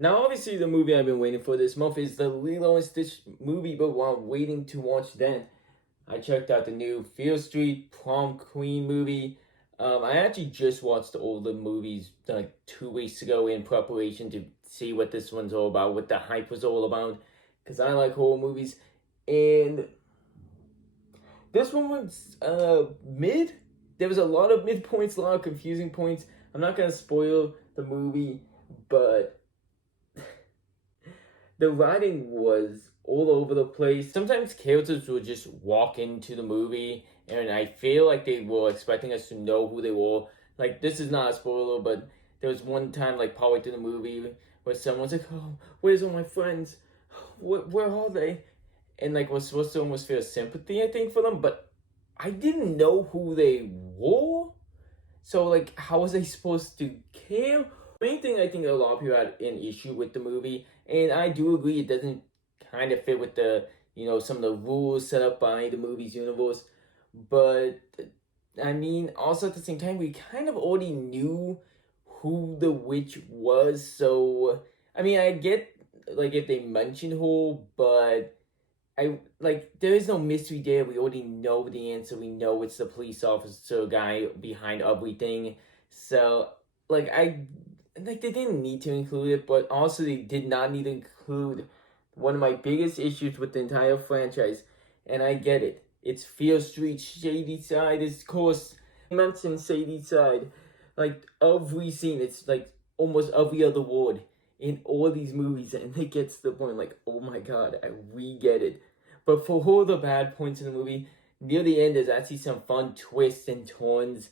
Now, obviously, the movie I've been waiting for this month is the Lilo and Stitch movie, but while waiting to watch that, I checked out the new Fear Street Prom Queen movie. I actually just watched all the movies like 2 weeks ago in preparation to see what this one's all about, what the hype was all about, because I like horror movies. And this one was mid. There was a lot of mid points, a lot of confusing points. I'm not gonna spoil the movie, but the writing was all over the place. Sometimes characters would just walk into the movie, and I feel like they were expecting us to know who they were. Like, this is not a spoiler, but there was one time, like, partway through the movie, where someone's like, "Oh, where's all my friends? Where are they?" And, like, we're supposed to almost feel sympathy, I think, for them, but I didn't know who they were. So, like, how was I supposed to care? Main thing I think a lot of people had an issue with the movie, and I do agree it doesn't kind of fit with the, some of the rules set up by the movie's universe. But, I mean, also at the same time, we kind of already knew who the witch was, so, I mean, I get, like, if they mentioned her, but there is no mystery there. We already know the answer. We know it's the police officer guy behind everything. So they didn't need to include it, but also they did not need to include one of my biggest issues with the entire franchise. And I get it. It's Fear Street, Shady Side, of course. I mentioned Shady Side. Like every scene, it's like almost every other word in all these movies, and it gets to the point like, oh my god, we get it. But for all the bad points in the movie, near the end, there's actually some fun twists and turns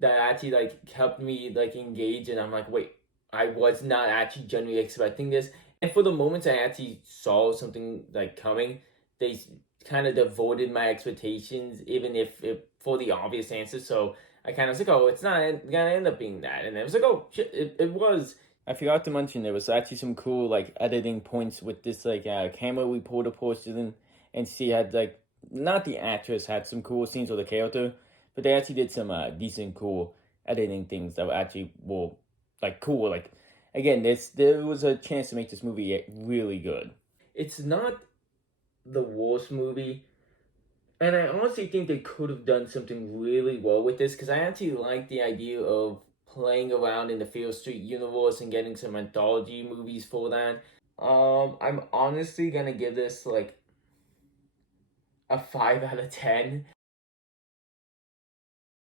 that actually like kept me like engaged, and I'm like, wait, I was not actually genuinely expecting this. And for the moments I actually saw something like coming, they kind of devoted my expectations, even if for the obvious answer. So I kind of was like, oh, it's not gonna end up being that, and it was like, oh shit, it was. I forgot to mention there was actually some cool like editing points with this like camera reporter posted in, and she had like not the actress had some cool scenes with the character, but they actually did some decent cool editing things that were actually were like cool. Like again, there was a chance to make this movie really good. It's not the worst movie, and I honestly think they could have done something really well with this because I actually like the idea of playing around in the Fear Street universe and getting some anthology movies for that. I'm honestly gonna give this like a 5 out of 10.